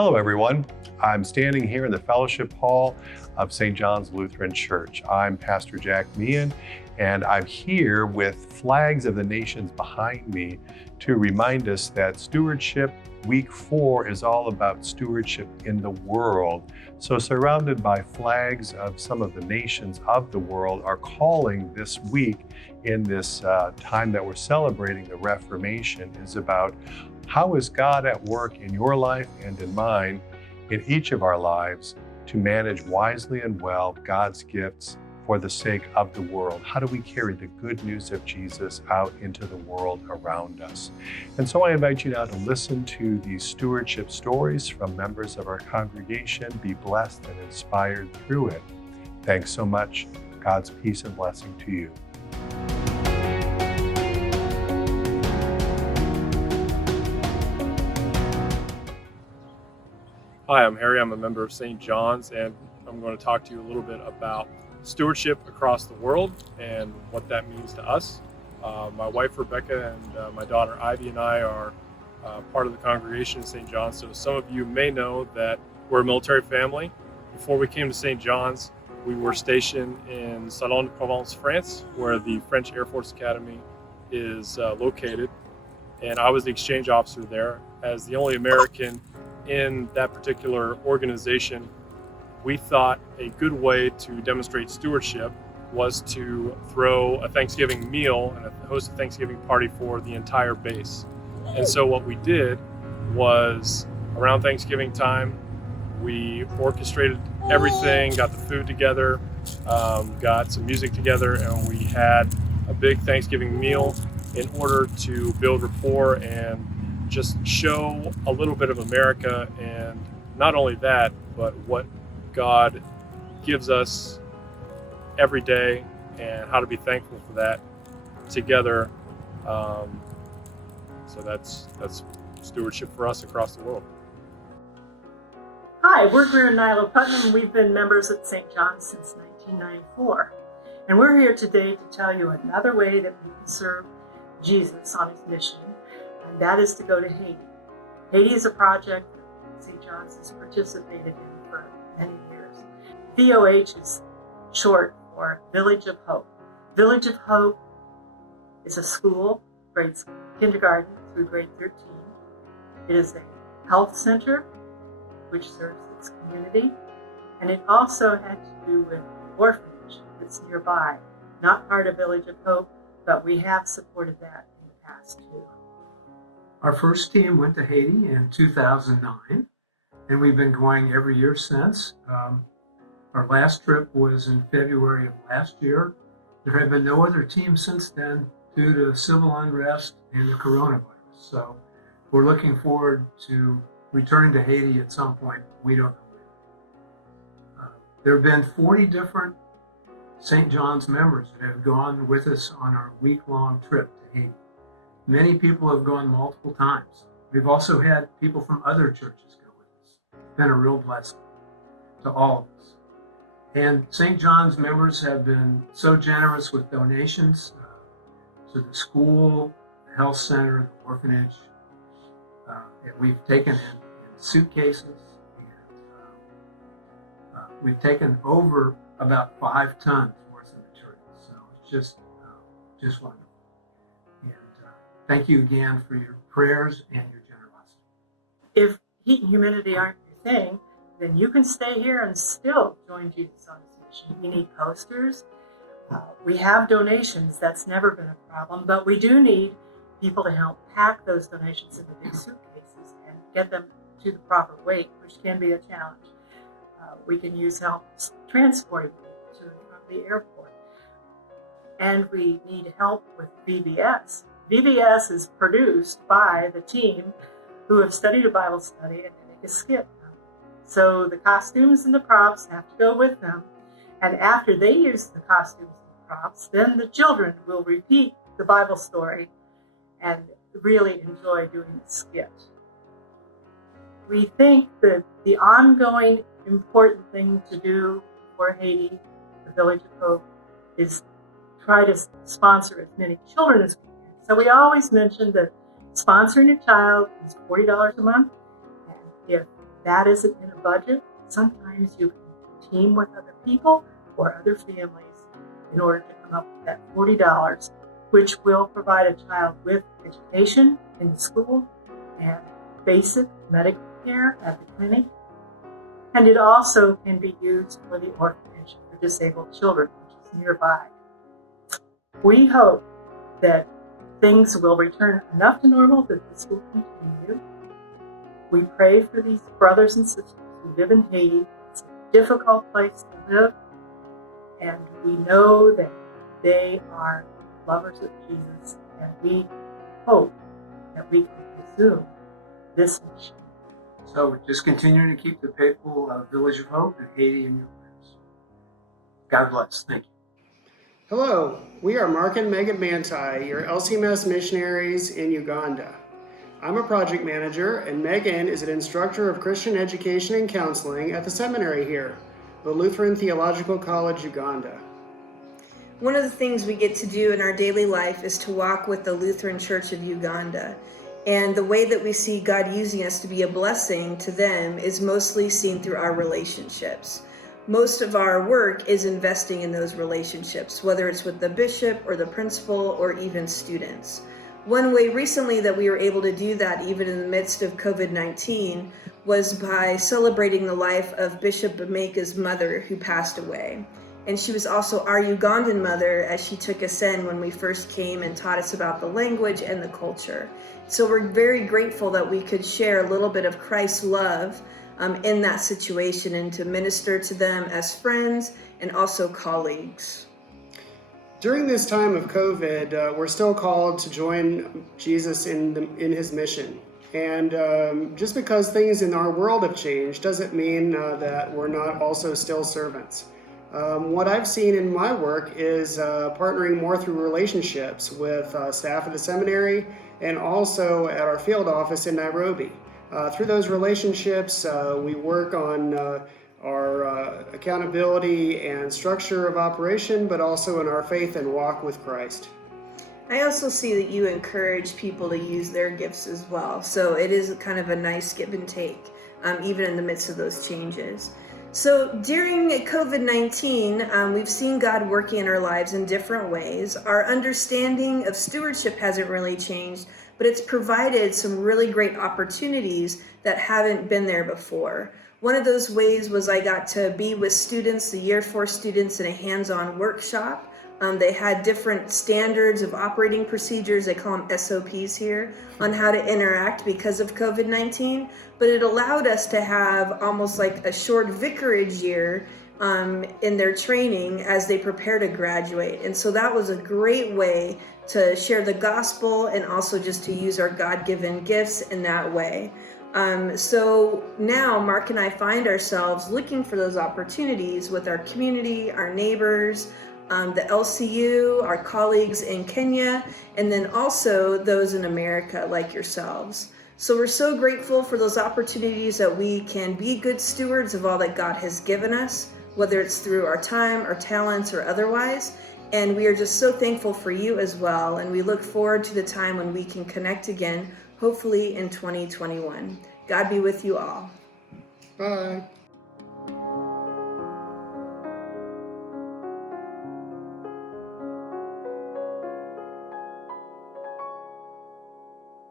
Hello, everyone. I'm standing here in the fellowship hall of St. John's Lutheran Church. I'm Pastor Jack Meehan, and I'm here with flags of the nations behind me to remind us that Stewardship Week 4 is all about stewardship in the world. So surrounded by flags of some of the nations of the world, our calling this week in this time that we're celebrating the Reformation is about how is God at work in your life and in mine, in each of our lives, to manage wisely and well God's gifts for the sake of the world? How do we carry the good news of Jesus out into the world around us? And so I invite you now to listen to these stewardship stories from members of our congregation. Be blessed and inspired through it. Thanks so much. God's peace and blessing to you. Hi, I'm Harry. I'm a member of St. John's, and I'm going to talk to you a little bit about stewardship across the world and what that means to us. My wife Rebecca and my daughter Ivy and I are part of the congregation of St. John's. So some of you may know that we're a military family. Before we came to St. John's, we were stationed in Salon-de-Provence, France, where the French Air Force Academy is located. And I was the exchange officer there. As the only American in that particular organization, we thought a good way to demonstrate stewardship was to throw a Thanksgiving meal and host a Thanksgiving party for the entire base. And so what we did was, around Thanksgiving time, we orchestrated everything, got the food together, got some music together, and we had a big Thanksgiving meal in order to build rapport and just show a little bit of America, and not only that, but what God gives us every day and how to be thankful for that together. So that's stewardship for us across the world. Hi, we're Greer and Nyla Putnam. We've been members at St. John's since 1994. And we're here today to tell you another way that we can serve Jesus on his mission, and that is to go to Haiti. Haiti is a project that St. John's has participated in for many years. VOH is short for Village of Hope. Village of Hope is a school, grades kindergarten through grade 13. It is a health center which serves its community, and it also had to do with the orphanage that's nearby. Not part of Village of Hope, but we have supported that in the past too. Our first team went to Haiti in 2009, and we've been going every year since. Our last trip was in February of last year. There have been no other teams since then due to civil unrest and the coronavirus. So we're looking forward to returning to Haiti at some point. We don't know when. There have been 40 different St. John's members that have gone with us on our week-long trip to Haiti. Many people have gone multiple times. We've also had people from other churches go with us. It's been a real blessing to all of us. And St. John's members have been so generous with donations to the school, the health center, the orphanage. And we've taken in suitcases, and we've taken over about 5 tons worth of material. So it's just wonderful. Thank you again for your prayers and your generosity. If heat and humidity aren't your thing, then you can stay here and still join Jesus on his mission. We need posters. We have donations. That's never been a problem, but we do need people to help pack those donations into big suitcases and get them to the proper weight, which can be a challenge. We can use help transporting people to and from the airport. And we need help with VBS. VBS is produced by the team who have studied a Bible study and make a skit. So the costumes and the props have to go with them. And after they use the costumes and props, then the children will repeat the Bible story and really enjoy doing the skit. We think that the ongoing important thing to do for Haiti, the Village of Hope, is try to sponsor as many children as we can. So we always mention that sponsoring a child is $40 a month. And if that isn't in a budget, sometimes you can team with other people or other families in order to come up with that $40, which will provide a child with education in the school and basic medical care at the clinic. And it also can be used for the orphanage for disabled children, which is nearby. We hope that things will return enough to normal that this will continue. We pray for these brothers and sisters who live in Haiti. It's a difficult place to live, and we know that they are lovers of Jesus, and we hope that we can resume this mission. So we're just continuing to keep the faithful Village of Hope in Haiti in your prayers. God bless. Thank you. Hello, we are Mark and Megan Manti, your LCMS missionaries in Uganda. I'm a project manager, and Megan is an instructor of Christian education and counseling at the seminary here, the Lutheran Theological College, Uganda. One of the things we get to do in our daily life is to walk with the Lutheran Church of Uganda. And the way that we see God using us to be a blessing to them is mostly seen through our relationships. Most of our work is investing in those relationships, whether it's with the bishop or the principal or even students. One way recently that we were able to do that, even in the midst of COVID-19, was by celebrating the life of Bishop Bameka's mother, who passed away. And she was also our Ugandan mother, as she took us in when we first came and taught us about the language and the culture. So we're very grateful that we could share a little bit of Christ's love in that situation and to minister to them as friends and also colleagues. During this time of COVID, we're still called to join Jesus in his mission. And just because things in our world have changed doesn't mean that we're not also still servants. What I've seen in my work is partnering more through relationships with staff at the seminary and also at our field office in Nairobi. Through those relationships, we work on our accountability and structure of operation, but also in our faith and walk with Christ. I also see that you encourage people to use their gifts as well. So it is kind of a nice give and take, even in the midst of those changes. So during COVID-19, we've seen God working in our lives in different ways. Our understanding of stewardship hasn't really changed, but it's provided some really great opportunities that haven't been there before. One of those ways was I got to be with students, the Year 4 students, in a hands-on workshop. They had different standards of operating procedures, they call them SOPs here, on how to interact because of COVID-19. But it allowed us to have almost like a short vicarage year in their training as they prepare to graduate. And so that was a great way to share the gospel and also just to use our God-given gifts in that way. So now Mark and I find ourselves looking for those opportunities with our community, our neighbors, the LCU, our colleagues in Kenya, and then also those in America like yourselves. So we're so grateful for those opportunities that we can be good stewards of all that God has given us, whether it's through our time, our talents, or otherwise. And we are just so thankful for you as well. And we look forward to the time when we can connect again, hopefully in 2021. God be with you all. Bye.